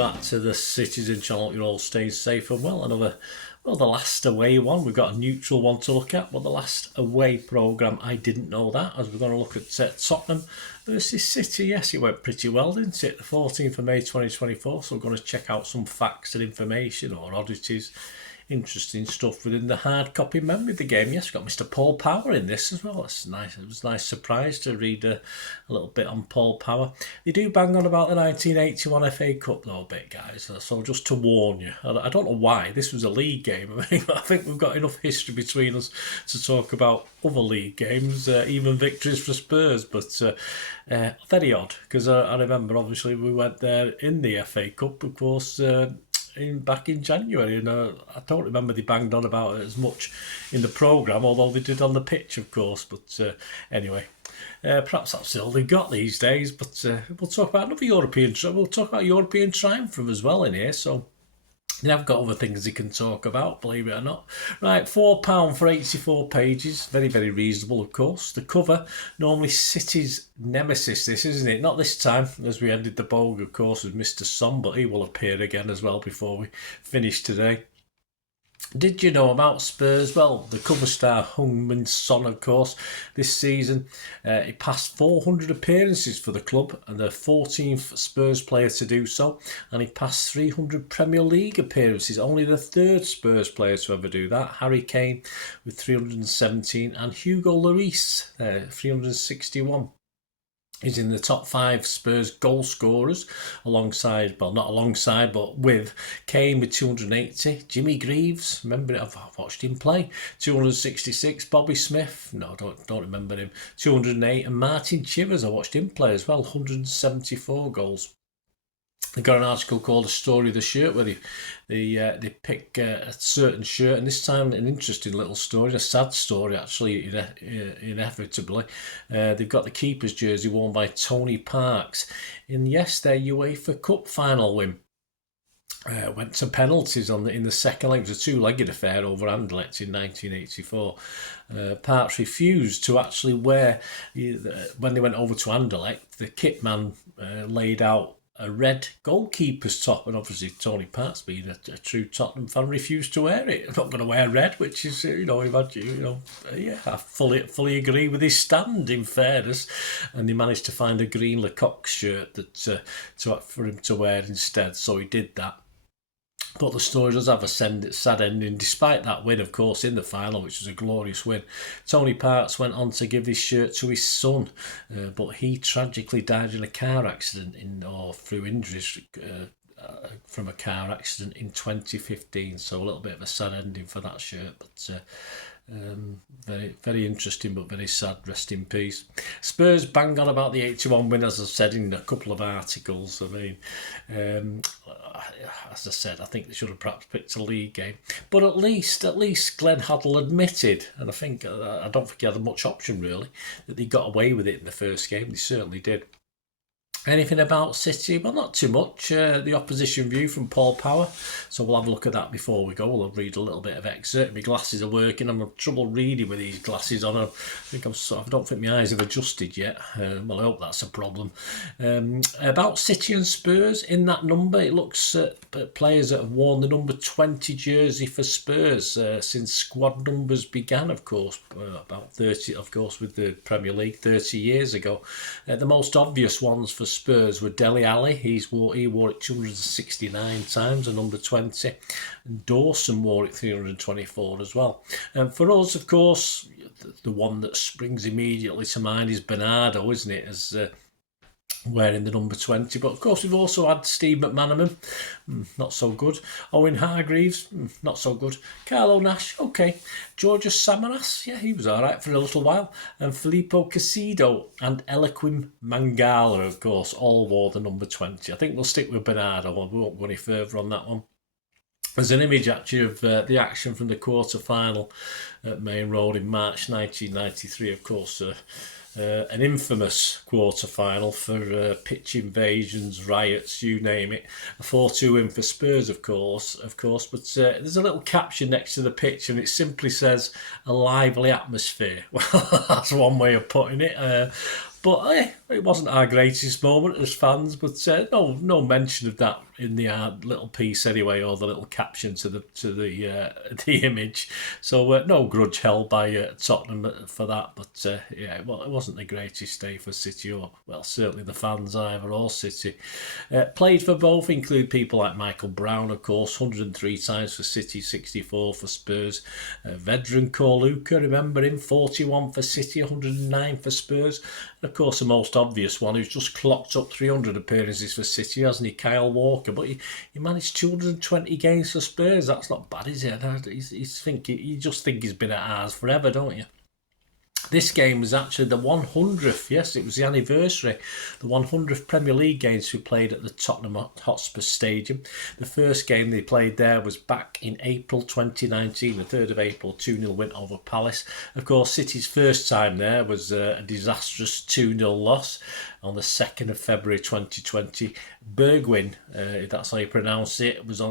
back to the Citizen Channel. You're all staying safe and well. The last away one. We've got a neutral one to look at, but the last away programme, I didn't know that, as we're going to look at Tottenham versus City. Yes, it went pretty well, didn't it? The 14th of May 2024, so we're going to check out some facts and information or oddities. Interesting stuff within the hard copy memory of the game. Yes, we've got Mr. Paul Power in this as well. It's nice. It was a nice surprise to read a little bit on Paul Power. They do bang on about the 1981 FA Cup though a bit, guys. So just to warn you, I don't know why. This was a league game. I think we've got enough history between us to talk about other league games, even victories for Spurs. But very odd, because I remember obviously we went there in the FA Cup, of course. Back in January, and I don't remember they banged on about it as much in the programme, although they did on the pitch, of course. But anyway, perhaps that's all they've got these days. But we'll talk about another European. We'll talk about European triumph as well in here. So they have got other things they can talk about, believe it or not. Right, £4 for 84 pages. Very, very reasonable, of course. The cover, normally City's nemesis, this, isn't it? Not this time, as we ended the bowl, of course, with Mr. Son, but he will appear again as well before we finish today. Did you know about Spurs? Well, the cover star Heung-min Son, of course, this season, he passed 400 appearances for the club and the 14th Spurs player to do so, and he passed 300 Premier League appearances, only the third Spurs player to ever do that. Harry Kane with 317 and Hugo Lloris, 361. He's in the top 5 Spurs goal scorers, alongside, well, not alongside, but with Kane with 280. Jimmy Greaves, remember it? I've watched him play. 266. Bobby Smith, no, don't remember him. 208. And Martin Chivers, I watched him play as well. 174 goals. They got an article called "A Story of the Shirt," where they pick a certain shirt, and this time an interesting little story, a sad story actually, inevitably. They've got the keeper's jersey worn by Tony Parks in, yes, their UEFA Cup final win. Went to penalties in the second leg. It was a two-legged affair over Anderlecht in 1984. Parks refused to actually wear, when they went over to Anderlecht, the kit man laid out a red goalkeeper's top, and obviously Tony Parks, being a true Tottenham fan, refused to wear it. I'm not going to wear red, which is, yeah, I fully agree with his stand, in fairness. And he managed to find a green Lecoq shirt for him to wear instead, so he did that. But the story does have a sad ending. Despite that win, of course, in the final, which was a glorious win, Tony Parks went on to give this shirt to his son, but he tragically died in a car accident or through injuries from a car accident in 2015. So a little bit of a sad ending for that shirt, but very, very interesting, but very sad. Rest in peace. Spurs bang on about the 81 win, as I've said in a couple of articles. I mean, as I said, I think they should have perhaps picked a league game, but at least Glenn Hoddle admitted, and I don't think he had much option really, that they got away with it in the first game. They certainly did. Anything about City? Well, not too much. The opposition view from Paul Power. So we'll have a look at that before we go. We'll read a little bit of excerpt. My glasses are working. I'm having trouble reading with these glasses on. I don't think my eyes have adjusted yet. Well, I hope that's a problem. About City and Spurs, in that number, it looks at players that have worn the number 20 jersey for Spurs since squad numbers began, of course, about 30, of course, with the Premier League 30 years ago. The most obvious ones for Spurs were Dele Alli. He wore it 269 times, a number 20, and Dawson wore it 324 as well. And for us, of course, the one that springs immediately to mind is Bernardo, isn't it, as wearing the number 20. But of course we've also had Steve McManaman, not so good. Owen Hargreaves, not so good. Carlo Nash, okay. Georgios Samaras, yeah, he was alright for a little while. And Filippo Casido and Eliaquim Mangala, of course, all wore the number 20. I think we'll stick with Bernardo. We won't go any further on that one. There's an image actually of the action from the quarter-final at Main Road in March 1993, of course. An infamous quarter-final for pitch invasions, riots, you name it. A 4-2 win for Spurs, of course. But there's a little caption next to the pitch, and it simply says, "A lively atmosphere." Well, that's one way of putting it. But it wasn't our greatest moment as fans, but no mention of that in the little piece anyway, or the little caption to the image. So no grudge held by Tottenham for that, but yeah, well, it wasn't the greatest day for City, or well, certainly the fans either, or City. Played for both include people like Michael Brown, of course, 103 times for City, 64 for Spurs. Veteran Corluka, remember him, 41 for City, 109 for Spurs. And of course, the most obvious one, who's just clocked up 300 appearances for City, hasn't he? Kyle Walker. But he managed 220 games for Spurs. That's not bad, is it? You just think he's been at ours forever, don't you? This game was actually the 100th, yes, it was the anniversary, the 100th Premier League games we played at the Tottenham Hotspur Stadium. The first game they played there was back in April 2019, the 3rd of April, 2-0 win over Palace. Of course, City's first time there was a disastrous 2-0 loss on the 2nd of February 2020. Bergwijn, if that's how you pronounce it, was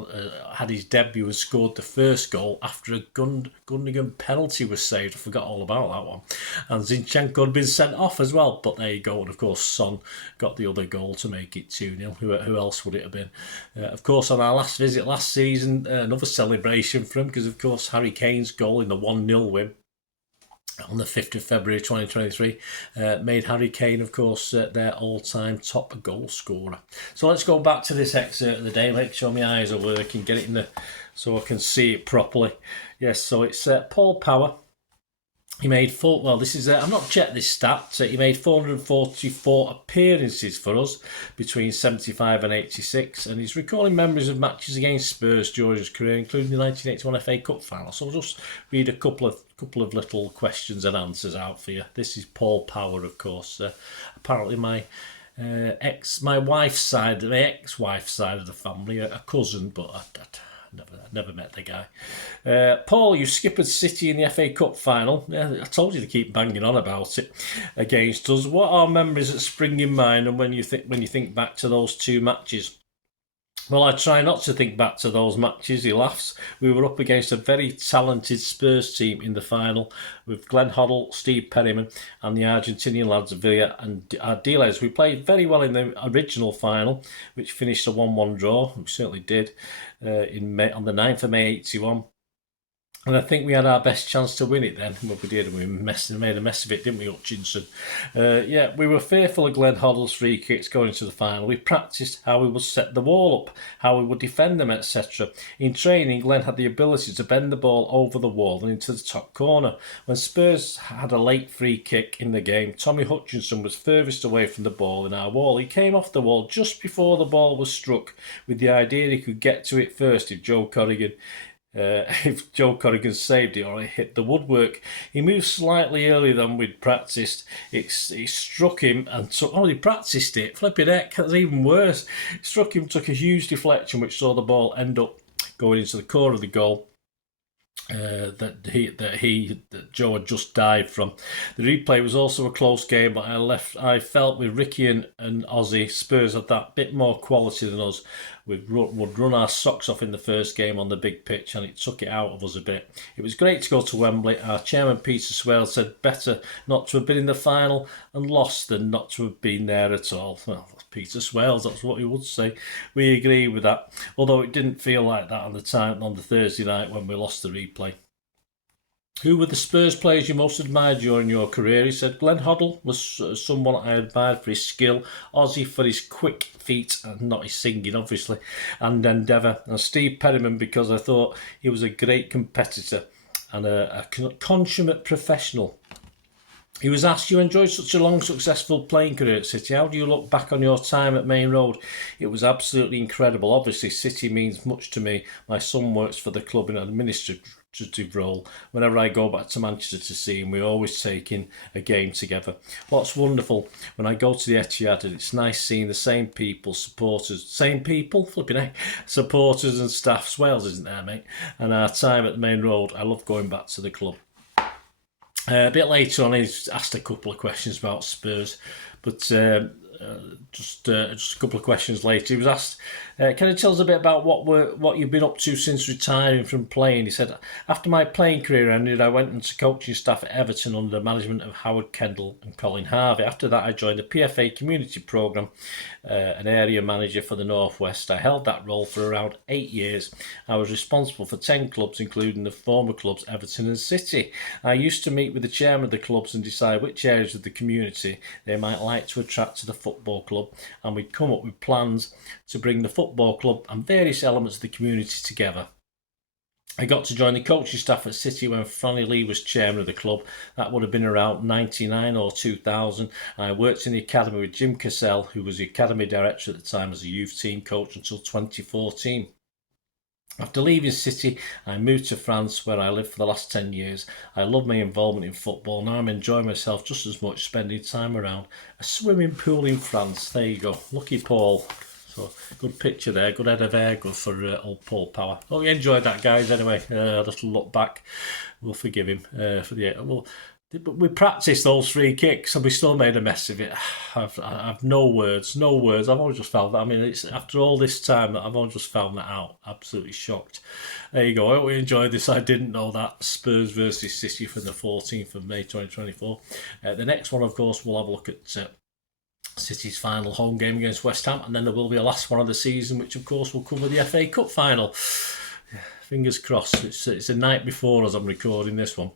had his debut and scored the first goal after a Gundogan penalty was saved. I forgot all about that one. And Zinchenko had been sent off as well. But there you go. And of course, Son got the other goal to make it 2-0. Who else would it have been? Of course, on our last visit last season, another celebration for him, because of course Harry Kane's goal in the 1-0 win on the 5th of February 2023 made Harry Kane, of course, their all-time top goal scorer. So let's go back to this excerpt of the day. Make sure my eyes are working, get it in so I can see it properly. Yes, so it's Paul Power. He made I've not checked this stat. He made 444 appearances for us between 75 and 86, and he's recalling memories of matches against Spurs during his career, including the 1981 FA Cup final. So I'll just read a couple of little questions and answers out for you. This is Paul Power, of course. Apparently my ex-wife's side of the family, a cousin, but I never met the guy. Paul, you skippered City in the FA Cup final. Yeah, I told you to keep banging on about it against us. What are memories that spring in mind, and when you think back to those two matches? Well, I try not to think back to those matches, he laughs. We were up against a very talented Spurs team in the final with Glenn Hoddle, Steve Perryman and the Argentinian lads Villa and Ardiles. We played very well in the original final, which finished a 1-1 draw. We certainly did on the 9th of May 81. And I think we had our best chance to win it then. Well, we did, and we made a mess of it, didn't we, Hutchinson? Yeah, we were fearful of Glenn Hoddle's free kicks going into the final. We practised how we would set the wall up, how we would defend them, etc. In training, Glenn had the ability to bend the ball over the wall and into the top corner. When Spurs had a late free kick in the game, Tommy Hutchinson was furthest away from the ball in our wall. He came off the wall just before the ball was struck, with the idea he could get to it first if Joe Corrigan saved it or it hit the woodwork. He moved slightly earlier than we'd practised. It struck him and he practised it. Flipping heck, that's even worse. It struck him, took a huge deflection which saw the ball end up going into the core of the goal that Joe had just dived from. The replay was also a close game, but I felt with Ricky and Ozzy, Spurs had that bit more quality than us. Would run our socks off in the first game on the big pitch, and it took it out of us a bit. It was great to go to Wembley. Our chairman Peter Swale said better not to have been in the final and lost than not to have been there at all. Well, Peter Swales, that's what he would say. We agree with that, although it didn't feel like that on the Thursday night when we lost the replay. Who were the Spurs players you most admired during your career? He said Glenn Hoddle was someone I admired for his skill, Ozzy for his quick feet, and not his singing obviously, and endeavour, and Steve Perryman because I thought he was a great competitor and a consummate professional. He was asked, you enjoyed such a long, successful playing career at City. How do you look back on your time at Main Road? It was absolutely incredible. Obviously, City means much to me. My son works for the club in an administrative role. Whenever I go back to Manchester to see him, we always take in a game together. What's wonderful, when I go to the Etihad, it's nice seeing the same people, supporters and staff. Wales isn't there, mate? And our time at the Main Road, I love going back to the club. A bit later on, he's asked a couple of questions about Spurs, but just a couple of questions later, he was asked Can you tell us a bit about what you've been up to since retiring from playing? He said, after my playing career ended, I went into coaching staff at Everton under the management of Howard Kendall and Colin Harvey. After that, I joined the PFA Community Programme, an area manager for the North West. I held that role for around 8 years. I was responsible for 10 clubs, including the former clubs Everton and City. I used to meet with the chairman of the clubs and decide which areas of the community they might like to attract to the football club, and we'd come up with plans to bring the football club and various elements of the community together. I got to join the coaching staff at City when Franny Lee was chairman of the club. That would have been around 99 or 2000. I worked in the academy with Jim Cassell, who was the academy director at the time, as a youth team coach until 2014. After leaving City, I moved to France, where I lived for the last 10 years. I love my involvement in football. Now I'm enjoying myself just as much spending time around a swimming pool in France. There you go. Lucky Paul. So, good picture there. Good head of hair. Good for old Paul Power. Hope you enjoyed that, guys. Anyway, a little look back. We'll forgive him for the... Well, we practiced those free kicks and we still made a mess of it. I've no words. I've only just found that. I mean, it's after all this time that I've only just found that out. Absolutely shocked. There you go. I hope we enjoyed this. I didn't know that. Spurs versus City from the 14th of May 2024. The next one, of course, we'll have a look at City's final home game against West Ham, and then there will be a last one of the season, which of course will cover the FA Cup final. Fingers crossed. It's the night before as I'm recording this one,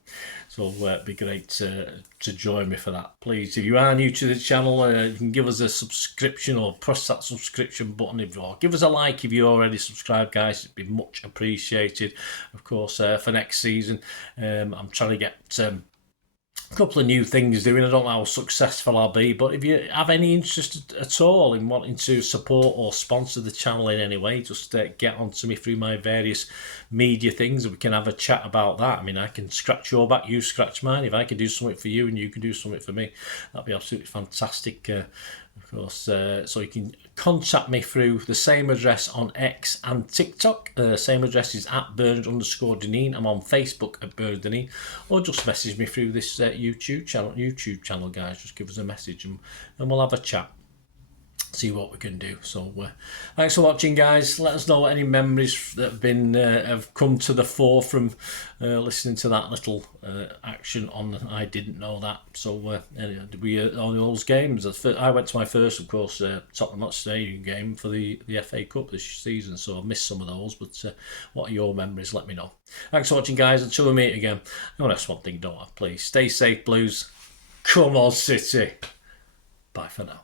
so it'd be great to join me for that. Please, if you are new to the channel, you can give us a subscription or press that subscription button, or give us a like if you already subscribed, guys. It'd be much appreciated. Of course, for next season, I'm trying to get a couple of new things doing. I don't know how successful I'll be, but if you have any interest at all in wanting to support or sponsor the channel in any way, just get on to me through my various media things, and we can have a chat about that. I mean, I can scratch your back, you scratch mine. If I can do something for you and you can do something for me, that'd be absolutely fantastic. Of course, so you can contact me through the same address on X and TikTok. Same address is at Bernard_Deneen. I'm on Facebook at Bernard Deneen, or just message me through this YouTube channel, guys. Just give us a message and we'll have a chat. See what we can do. So thanks for watching, guys. Let us know any memories that have come to the fore from listening to that little action on I Didn't Know That. So we on those games, I went to my first, of course, Tottenham Stadium game for the FA Cup this season, so I missed some of those, but what are your memories? Let me know. Thanks for watching, guys. Until we meet again, I want to ask one thing, don't I? Please stay safe, Blues. Come on, City. Bye for now.